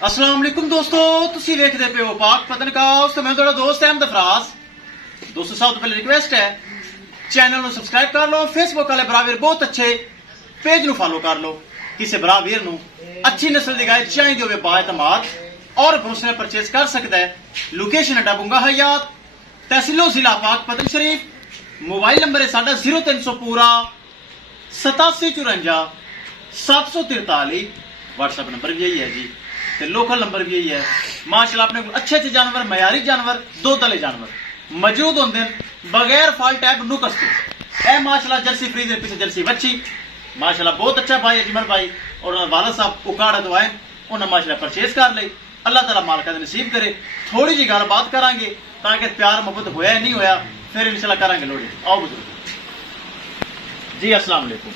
अस्सलाम वालेकुम दोस्तों, तुसी देखते पे हो पाक पतनकाउस ते मैं थोड़ा दोस्त अहमद फराज। दोस्तों सब तो पहले रिक्वेस्ट है चैनल को सब्सक्राइब कर लो, फेसबुक वाले बराबर बहुत अच्छे पेज नु फॉलो कर लो। किसी बराबर नु अच्छी नस्ल दी गाय चाहिए होवे बाएतमाद और भरोसे परचेज कर सकता है। लोकेशन है डबुंगा हयात, तहसीलो जिला पाक पतन शरीफ। मोबाइल नंबर है साडा 0300 पूरा 8754 743। व्हाट्सएप नंबर भी यही है जी, ते लोकल नंबर भी यही है। माशाल्लाह अपने अच्छे अच्छे जानवर, मयारी जानवर, दो तले जानवर मौजूद होंगे बगैर फॉल टैप नुकस के। ए माशाल्लाह जर्सी फ्रीज पीछे जर्सी बच्ची माशाल्लाह बहुत अच्छा भाई अजमल भाई और वाला साहब उकाड़ा तो आए उन्हें माशाल्लाह परचेज कर ली। अल्लाह ताला मालिका नसीब करे। थोड़ी जी गलबात करांगे ताकि प्यार मोहब्बत होया नहीं होया फिर इंशाल्लाह करांगे लोड़ी। आओ बुजुर्ग जी, अस्सलाम वालेकुम।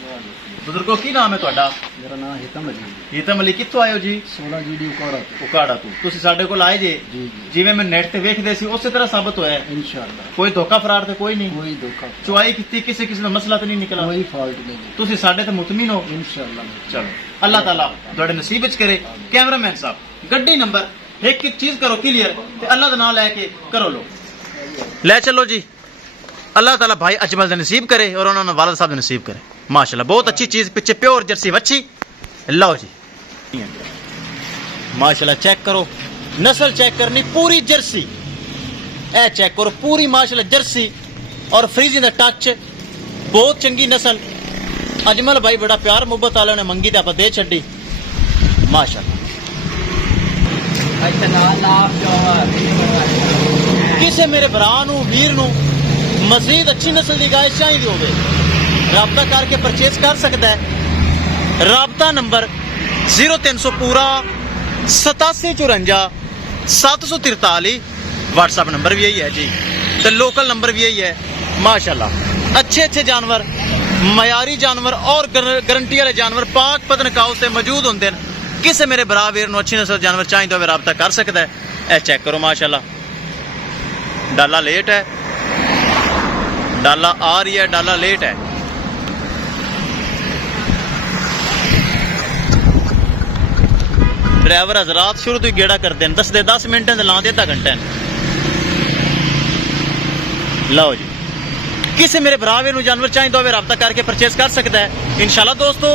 बुजुर्गो की नाम है ਤੁਹਾਡਾ? मेरा नाम हितम अली। ਹੀਤਮ ਅਲੀ ਕਿੱਥੋਂ ਆਏ ਹੋ ਜੀ? 16 जीडी उकाड़ा ਉਕਾੜਾ ਤੋਂ ਤੁਸੀਂ ਸਾਡੇ ਕੋਲ ਆਏ ਜੇ? जी जी ਜਿਵੇਂ ਮੈਂ ਨੈਟ ਤੇ ਵੇਖਦੇ ਸੀ ਉਸੇ ਤਰ੍ਹਾਂ ਸਾਬਤ ਹੋਇਆ ਹੈ। इंशाल्लाह ਕੋਈ ਧੋਖਾ ਫਰਾਡ ਤੇ ਕੋਈ ਨਹੀਂ? कोई धोखा ਚੁਆਈ ਕੀਤੀ ਕਿਸੇ ਕਿਸੇ ਦਾ ਮਸਲਾ ਤਾਂ ਨਹੀਂ ਨਿਕਲਾ? कोई फॉल्ट नहीं ਤੁਸੀਂ ਸਾਡੇ ਤੇ ਮੁਤਮਿਨ ਹੋ? इंशाल्लाह। ਚਲੋ ਅੱਲਾਹ ਤਾਲਾ ਤੁਹਾਡੇ ਨਸੀਬ ਵਿੱਚ ਕਰੇ। ਕੈਮਰਾਮੈਨ ਸਾਹਿਬ ਗੱਡੀ ਨੰਬਰ ਇੱਕ ਇੱਕ ਚੀਜ਼ ਕਰੋ ਕਲੀਅਰ ਤੇ ਅੱਲਾਹ ਦਾ ਨਾਮ ਲੈ ਕੇ ਕਰੋ ਲੋ ਲੈ ਚਲੋ ਜੀ। अल्लाह ताला भाई अजमल का नसीब करे और उन्होंने वालद साहब का नसीब करे। माशाल्लाह बहुत अच्छी चीज पीछे प्योर जर्सी वच्छी। लो जी माशाल्लाह चेक करो, नस्ल चेक करनी पूरी जर्सी। ए चेक करो पूरी माशाल्लाह जर्सी और फ्रीजिंग दा टच बहुत चंगी नस्ल। अजमल भाई बड़ा प्यार मुहब्बत वाले ने मंगी ते आप दे छड्डी माशाल्लाह। किसे मेरे भरा नू वीर नू मजीद अच्छी नस्ल की गाय चाहिए होवे राबता करके परचेज कर सकता है। राबता नंबर 0300 पूरा 8754 743। व्हाट्सएप नंबर भी यही है जी, तो लोकल नंबर भी यही है। माशाल्लाह अच्छे अच्छे जानवर, मयारी जानवर और गारंटी वाले जानवर पाक पतनकाउस से मौजूद होंगे। किसे मेरे भरा वीर नू अच्छी नस्ल जानवर चाहिए होवे राबता कर सकता है। ए चेक करो माशाल्लाह डाला लेट है, डाला आ रही है, डाला लेट है। ड्राइवर हजरात शुरू तो ही गेड़ा करते हैं, 10 मिनट लाते आधा घंटे। लो जी किसी मेरे भरावे नू जानवर चाहिए तो राबता करके परचेज कर सकता है। इंशाल्लाह दोस्तों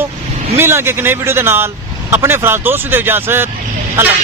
मिलांगे एक नई वीडियो के नाल। अपने फराज दोस्त दे इजाजत। अल्लाह